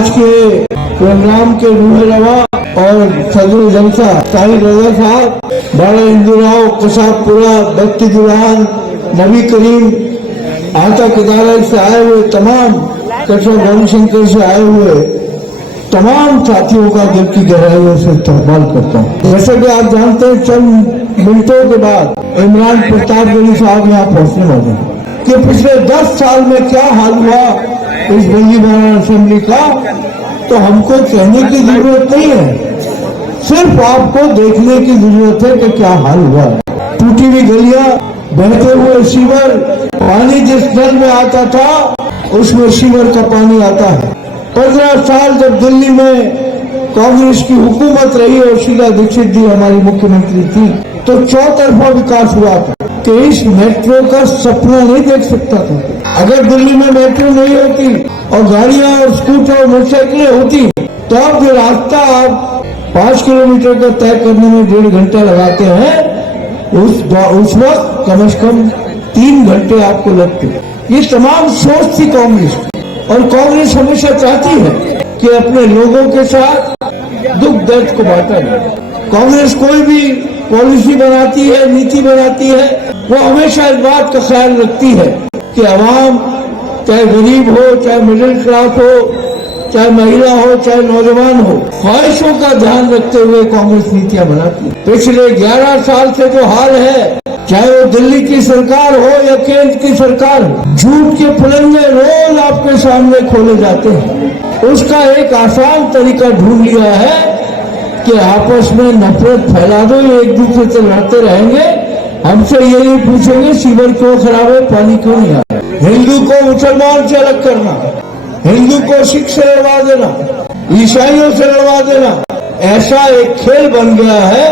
आज के प्रोग्राम के रूह रवा और सदर जलसा शाहिद रजा साहब, बाड़ा इंदुराव, कसाबपुरा, बत्ती दुल्हान, नबी करीम, आता केदारा से आए हुए तमाम, कटरा गौरीशंकर से आए हुए तमाम साथियों का दिल की गहराइयों से इस्तकबाल करता हूँ। जैसे कि आप जानते हैं, चंद मिनटों के बाद इमरान प्रताप गढ़ी साहब यहाँ पहुंचने वाले हैं कि पिछले 10 साल में क्या हाल हुआ इस बंदी बनाना असेंबली का, तो हमको कहने की जरूरत नहीं है, सिर्फ आपको देखने की जरूरत है कि क्या हाल हुआ है। टूटी हुई गलियां, बहते हुए सीवर, पानी जिस नल में आता था उसमें सीवर का पानी आता है। 15 साल जब दिल्ली में कांग्रेस की हुकूमत रही और शीला दीक्षित जी हमारी मुख्यमंत्री थी, तो चौतरफा विकास हुआ था कि इस मेट्रो का सपना नहीं देख सकता था। अगर दिल्ली में मेट्रो नहीं होती और गाड़ियां और स्कूटर और मोटरसाइकिलें होती, तो अब जो रास्ता आप 5 किलोमीटर का तय करने में 1.5 घंटा लगाते हैं, उस वक्त कम से कम 3 घंटे आपको लगते। ये तमाम सोच थी कांग्रेस, और कांग्रेस हमेशा चाहती है कि अपने लोगों के साथ दुख दर्द को बांटा जाए। कांग्रेस कोई भी पॉलिसी बनाती है, नीति बनाती है, वो हमेशा इस बात का ख्याल रखती है कि आवाम, चाहे गरीब हो, चाहे मिडिल क्लास हो, चाहे महिला हो, चाहे नौजवान हो, ख्वाहिशों का ध्यान रखते हुए कांग्रेस नीतियां बनाती है। पिछले 11 साल से जो हाल है, चाहे वो दिल्ली की सरकार हो या केंद्र की सरकार हो, झूठ के पुलंगे रोज आपके सामने खोले जाते हैं। उसका एक आसान तरीका ढूंढ लिया है कि आपस में नफरत फैला दो, एक दूसरे से लड़ते रहेंगे, हमसे ये नहीं पूछेंगे सीवर क्यों खराब है, पानी क्यों नहीं आ रहा। हिंदू को मुसलमान से अलग करना, हिंदू को सिख से लड़वा देना, ईसाइयों से लड़वा देना, ऐसा एक खेल बन गया है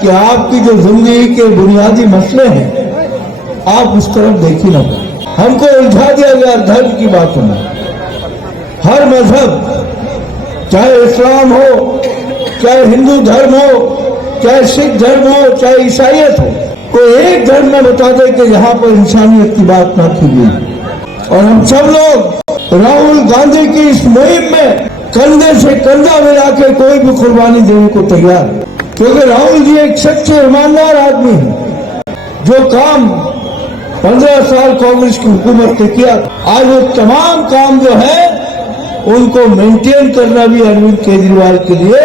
कि आपकी जो जिंदगी के बुनियादी मसले हैं, आप उस तरफ देख ही ना पाए। हमको उलझा दिया गया धर्म की बातों में। हर मजहब, चाहे इस्लाम हो, चाहे हिंदू धर्म हो, चाहे सिख धर्म हो, चाहे ईसाइयत हो, कोई एक धर्म में बता दे कि यहाँ पर इंसानियत की बात ना की गई। और हम सब लोग राहुल गांधी की इस मुहिम में कंधे से कंधा मिला के कोई भी कुर्बानी देने को तैयार है, क्योंकि राहुल जी एक सच्चे ईमानदार आदमी है। जो काम 15 साल कांग्रेस की हुकूमत ने किया, आज वो तमाम काम जो है उनको मेंटेन करना भी अरविंद केजरीवाल के लिए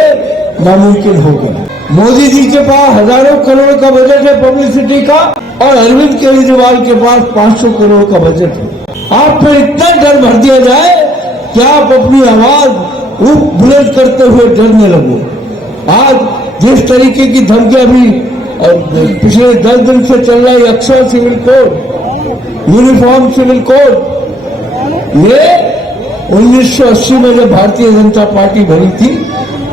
नामुमकिन हो गया। मोदी जी के पास हजारों करोड़ का बजट है पब्लिसिटी का, और अरविंद केजरीवाल के पास 500 करोड़ का बजट है। आप पे इतना डर भर दिया जाए कि आप अपनी आवाज बुलंद करते हुए डरने लगो। आज जिस तरीके की धमकियां भी पिछले 10 दिन से चल रहा है, अक्सर civil code, uniform civil code, ये 1980 में जब भारतीय जनता पार्टी बनी थी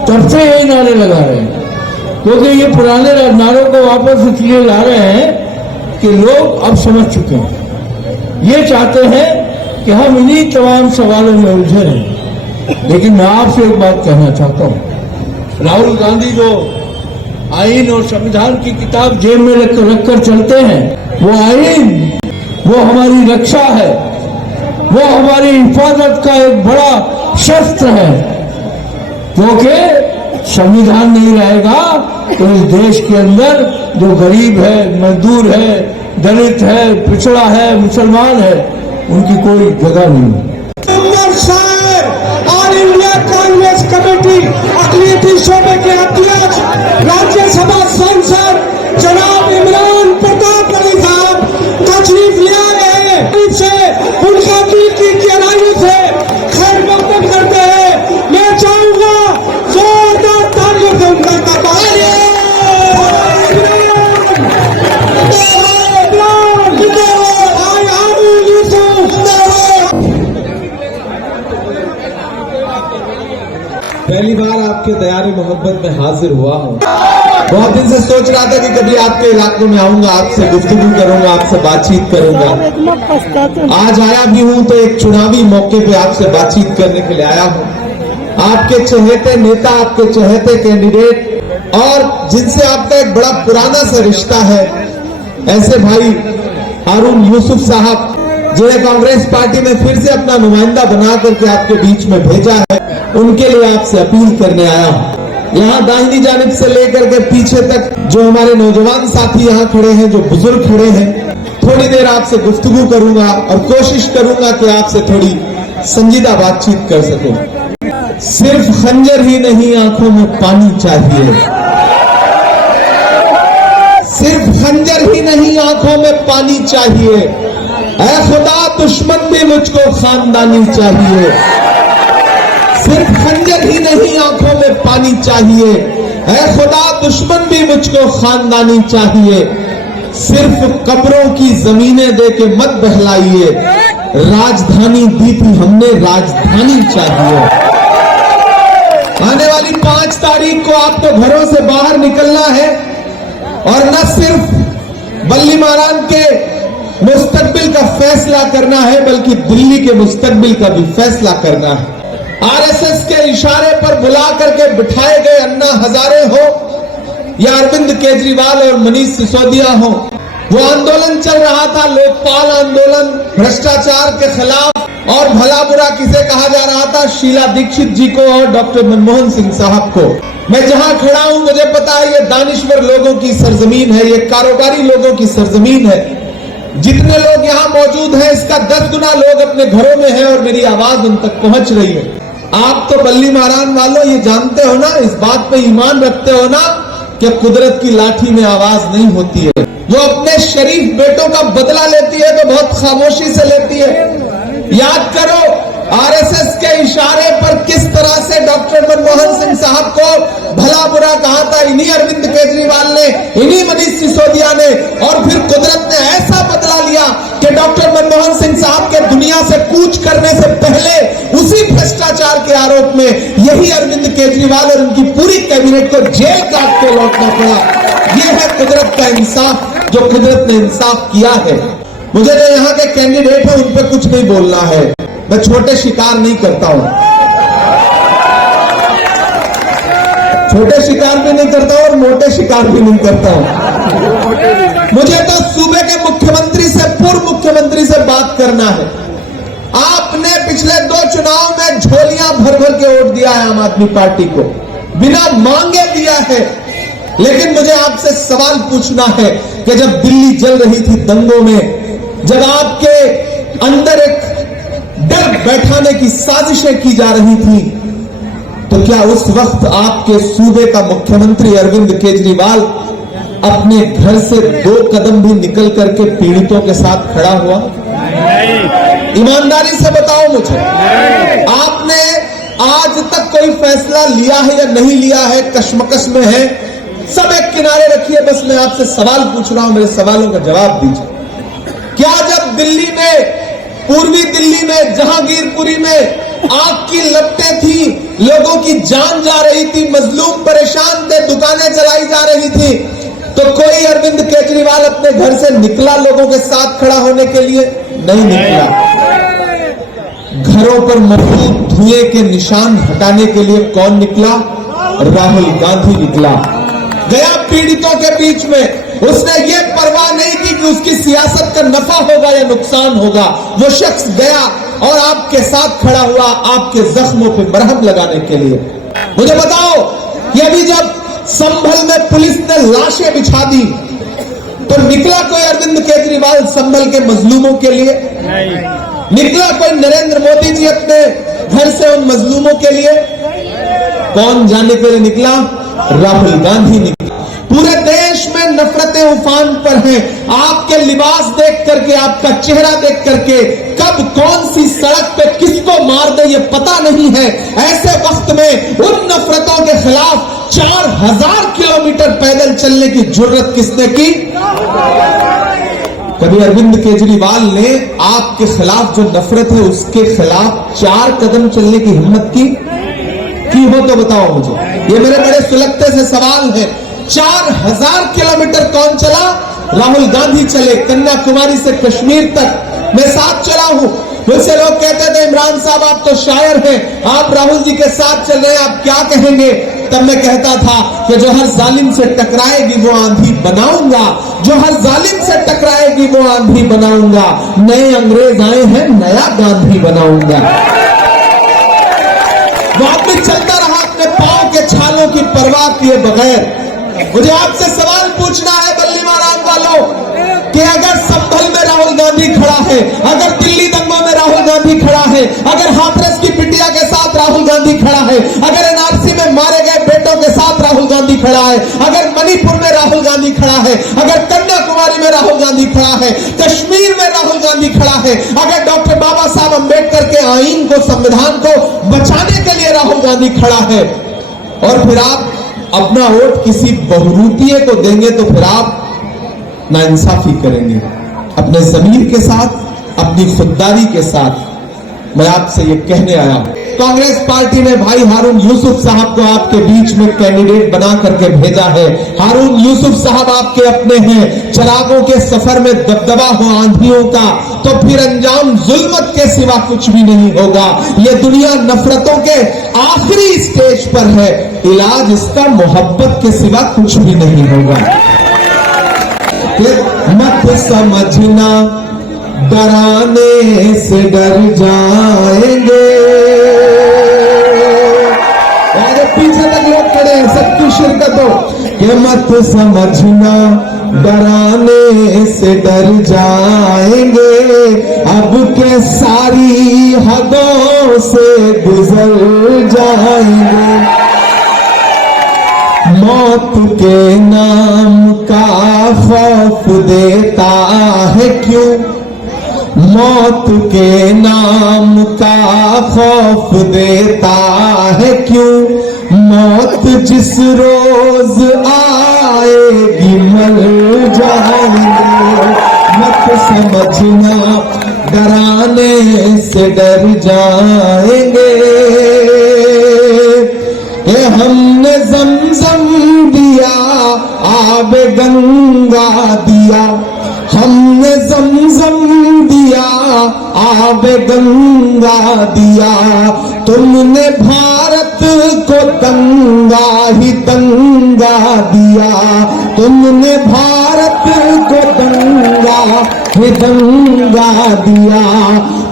तब से यही नारे लगा रहे हैं, क्योंकि ये पुराने नारों को वापस इसलिए ला रहे हैं कि लोग अब समझ चुके हैं। ये चाहते हैं कि हम इन्हीं तमाम सवालों में उलझे रहें। लेकिन मैं आपसे एक बात कहना चाहता हूं, राहुल गांधी जो आईन और संविधान की किताब जेब में रखकर चलते हैं, वो आईन, वो हमारी रक्षा है, वो हमारी हिफाजत का एक बड़ा शस्त्र है, क्योंकि संविधान नहीं रहेगा तो इस देश के अंदर जो गरीब है, मजदूर है, दलित है, पिछड़ा है, मुसलमान है, उनकी कोई जगह नहीं है। ऑल इंडिया कांग्रेस कमेटी अखिलेश शोबे के अध्यक्ष राज्यसभा सांसद जनाब इमरान प्रताप गढ़ी साहब तशरीफ ले रहे हैं, से उनका दिल की गहराइयों से खैर मकदम करते हैं। मैं चाहूंगा जोरदार तालियों से उनका पहली बार आपके दयारे मोहब्बत में हाजिर हुआ हूँ। बहुत दिन से सोच रहा था कि कभी आपके इलाके में आऊंगा, आपसे गुफ्तगू करूंगा, आपसे बातचीत करूंगा। आज आया भी हूँ तो एक चुनावी मौके पे आपसे बातचीत करने के लिए आया हूँ। आपके चहेते नेता, आपके चहेते कैंडिडेट और जिनसे आपका एक बड़ा पुराना सा रिश्ता है, ऐसे भाई हारून यूसुफ साहब जिन्हें कांग्रेस पार्टी ने फिर से अपना नुमाइंदा बना करके आपके बीच में भेजा है, उनके लिए आपसे अपील करने आया हूं। यहाँ दाहिनी जानिब से लेकर के पीछे तक जो हमारे नौजवान साथी यहाँ खड़े हैं, जो बुजुर्ग खड़े हैं, थोड़ी देर आपसे गुफ्तगू करूंगा और कोशिश करूंगा कि आपसे थोड़ी संजीदा बातचीत कर सकूं। सिर्फ खंजर ही नहीं, आंखों में पानी चाहिए। सिर्फ खंजर ही नहीं, आंखों में पानी चाहिए। ऐ खुदा, दुश्मन भी मुझको खानदानी चाहिए। सिर्फ खंजर ही नहीं, आंखों में पानी चाहिए। ऐ खुदा, दुश्मन भी मुझको खानदानी चाहिए। सिर्फ कब्रों की जमीनें दे के मत बहलाइए, राजधानी दी थी हमने, राजधानी चाहिए। आने वाली 5 तारीख को आपको घरों से बाहर निकलना है और न सिर्फ बल्ली मारान के मुस्तकबिल का फैसला करना है, बल्कि दिल्ली के मुस्तकबिल का भी फैसला करना है। आरएसएस के इशारे पर बुला करके बिठाए गए अन्ना हजारे हो या अरविंद केजरीवाल और मनीष सिसोदिया हो, वो आंदोलन चल रहा था, लोकपाल आंदोलन, भ्रष्टाचार के खिलाफ, और भला बुरा किसे कहा जा रहा था, शीला दीक्षित जी को और डॉक्टर मनमोहन सिंह साहब को। मैं जहां खड़ा हूं मुझे पता है ये दानिश्वर लोगों की सरजमीन है, ये कारोबारी लोगों की सरजमीन है। जितने लोग यहाँ मौजूद हैं, इसका 10 गुना लोग अपने घरों में हैं और मेरी आवाज उन तक पहुंच रही है। आप तो बल्ली मारान वालों ये जानते हो ना, इस बात पे ईमान रखते हो ना कि कुदरत की लाठी में आवाज नहीं होती है। जो अपने शरीफ बेटों का बदला लेती है तो बहुत खामोशी से लेती है। याद करो आरएसएस के इशारे पर किस तरह से डॉक्टर मनमोहन सिंह साहब को भला बुरा कहा था, इन्हीं अरविंद केजरीवाल ने, इन्हीं मनीष सिसोदिया ने, और फिर कुदरत ने ऐसा बदला लिया कि डॉक्टर मनमोहन सिंह साहब के दुनिया से कूच करने से पहले उसी भ्रष्टाचार के आरोप में यही अरविंद केजरीवाल और उनकी पूरी कैबिनेट को जेल काट के लौटना पड़ा। यह है कुदरत का इंसाफ, जो कुदरत ने इंसाफ किया है। मुझे जो यहाँ के कैंडिडेट है उन पर कुछ नहीं बोलना है, मैं छोटे शिकार नहीं करता हूं, छोटे शिकार भी नहीं करता और मोटे शिकार भी नहीं करता हूं। मुझे तो सूबे के मुख्यमंत्री से, पूर्व मुख्यमंत्री से बात करना है। आपने पिछले 2 चुनाव में झोलियां भर भर के वोट दिया है आम आदमी पार्टी को, बिना मांगे दिया है। लेकिन मुझे आपसे सवाल पूछना है कि जब दिल्ली जल रही थी दंगों में, जब आपके अंदर एक डर बैठाने की साजिशें की जा रही थी, तो क्या उस वक्त आपके सूबे का मुख्यमंत्री अरविंद केजरीवाल अपने घर से 2 कदम भी निकल करके पीड़ितों के साथ खड़ा हुआ? ईमानदारी से बताओ मुझे, आपने आज तक कोई फैसला लिया है या नहीं लिया है? कश्मकश में है, सब एक किनारे रखिए, बस मैं आपसे सवाल पूछ रहा हूं, मेरे सवालों का जवाब दीजिए। क्या जब दिल्ली में, पूर्वी दिल्ली में, जहांगीरपुरी में आग की लपटें थी, लोगों की जान जा रही थी, मजलूम परेशान थे, दुकानें जलाई जा रही थी, तो कोई अरविंद केजरीवाल अपने घर से निकला लोगों के साथ खड़ा होने के लिए? नहीं निकला। घरों पर मौजूद धुएं के निशान हटाने के लिए कौन निकला? राहुल गांधी निकला। गया पीड़ितों के बीच में, उसने ये परवाह नहीं की कि उसकी सियासत का नफा होगा या नुकसान होगा। वो शख्स गया और आपके साथ खड़ा हुआ, आपके जख्मों पे मरहम लगाने के लिए। मुझे बताओ कि अभी जब संभल में पुलिस ने लाशें बिछा दी, तो निकला कोई अरविंद केजरीवाल संभल के मजलूमों के लिए? निकला कोई नरेंद्र मोदी जी अपने घर से उन मजलूमों के लिए? कौन जाने के लिए निकला? राहुल गांधी निकला। पूरे देश में नफरतें उफान पर हैं। आपके लिबास देख करके, आपका चेहरा देख करके, कब कौन सी सड़क पे किसको मार दे ये पता नहीं है। ऐसे वक्त में उन नफरतों के खिलाफ 4000 किलोमीटर पैदल चलने की जुर्रत किसने की? कभी अरविंद केजरीवाल ने आपके खिलाफ जो नफरत है उसके खिलाफ 4 कदम चलने की हिम्मत की हो तो बताओ मुझे। ये मेरे बड़े सुलगते से सवाल है। 4000 किलोमीटर कौन चला? राहुल गांधी चले, कन्याकुमारी से कश्मीर तक। मैं साथ चला हूं। मुझसे लोग कहते थे इमरान साहब आप तो शायर हैं, आप राहुल जी के साथ चल रहे हैं, आप क्या कहेंगे? तब मैं कहता था कि जो हर जालिम से टकराएगी वो आंधी बनाऊंगा, जो हर जालिम से टकराएगी वो आंधी बनाऊंगा। नए अंग्रेज आए हैं, नया गांधी बनाऊंगा। वो आदमी चलता रहा अपने पांव के छालों की परवाह किए बगैर। मुझे आपसे सवाल पूछना है बल्लीमा राम वालों कि अगर संभल में राहुल गांधी खड़ा है, अगर दिल्ली दंगों में राहुल गांधी खड़ा है, अगर हाथरस की पिटिया के साथ राहुल गांधी खड़ा है, अगर एनआरसी में मारे गए बेटों के साथ राहुल गांधी खड़ा है, अगर मणिपुर में राहुल गांधी खड़ा है, अगर कन्याकुमारी में राहुल गांधी खड़ा है, कश्मीर में राहुल गांधी खड़ा है, अगर डॉक्टर बाबा साहब अंबेडकर के आईन को, संविधान को बचाने के लिए राहुल गांधी खड़ा है, और फिर आप अपना वोट किसी बहुरूपिये को देंगे तो फिर आप नाइंसाफी करेंगे अपने जमीर के साथ, अपनी खुददारी के साथ। मैं आपसे ये कहने आया हूं, कांग्रेस पार्टी ने भाई हारून यूसुफ साहब को आपके बीच में कैंडिडेट बना करके भेजा है। हारून यूसुफ साहब आपके अपने हैं। चिरागों के सफर में दबदबा हो आंधियों का तो फिर अंजाम जुल्मत के सिवा कुछ भी नहीं होगा। ये दुनिया नफरतों के आखिरी स्टेज पर है, इलाज इसका मोहब्बत के सिवा कुछ भी नहीं होगा। मत समझना डराने से डर जाएंगे। पीछे तक लोग खड़े हैं, सबकी शिरकत हो कि मत समझना डराने से डर जाएंगे। अब के सारी हदों से गुजर जाएंगे। मौत के नाम का खौफ देता है क्यों? मौत के नाम का खौफ देता है क्यों? मौत जिस रोज आएगी मर जाएंगे। मत समझना डराने से डर जाएंगे। कि हमने जमजम दिया, आबे गंगा दिया, हमने जमजम दिया, आबे गंगा दिया। तुमने भारत को दंगा ही दंगा दिया, तुमने भारत को दंगा ही दंगा दिया।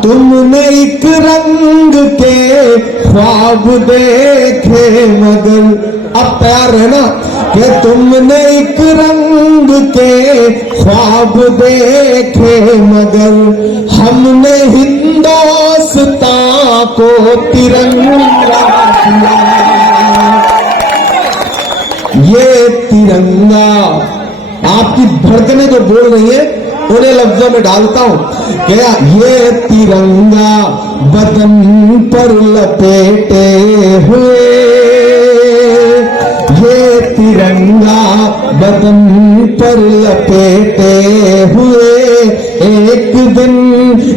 तुमने एक रंग के ख्वाब देखे मगर, अब तैयार रहना कि तुमने एक रंग के ख्वाब देखे मगर हमने हिंदुस्तान को तिरंगा दिया। ये तिरंगा आपकी धड़कने जो बोल रही है उन्हें लफ्जों में डालता हूं कि ये तिरंगा बदन पर लपेटे हुए, ये तिरंगा बदन पर लपेटे हुए एक दिन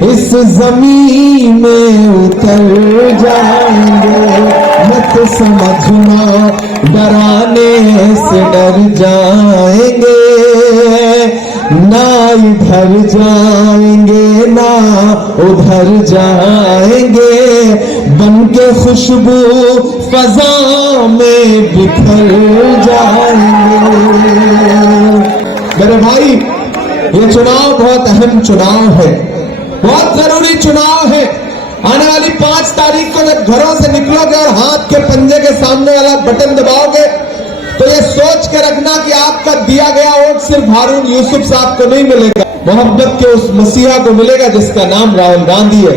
इस जमीन में उतर जाएंगे। मत समझना डराने से डर जाएंगे। ना इधर जाएंगे ना उधर जाएंगे, बन के खुशबू फजा में बिखर जाएंगे। मेरे भाई, ये चुनाव बहुत अहम चुनाव है, बहुत जरूरी चुनाव है। आने वाली 5 तारीख को जब घरों से निकलोगे और हाथ के पंजे के सामने वाला बटन दबाओगे तो ये सोच के रखना कि आपका दिया गया वोट सिर्फ हारून यूसुफ साहब को नहीं मिलेगा, मोहब्बत के उस मसीहा को मिलेगा जिसका नाम राहुल गांधी है।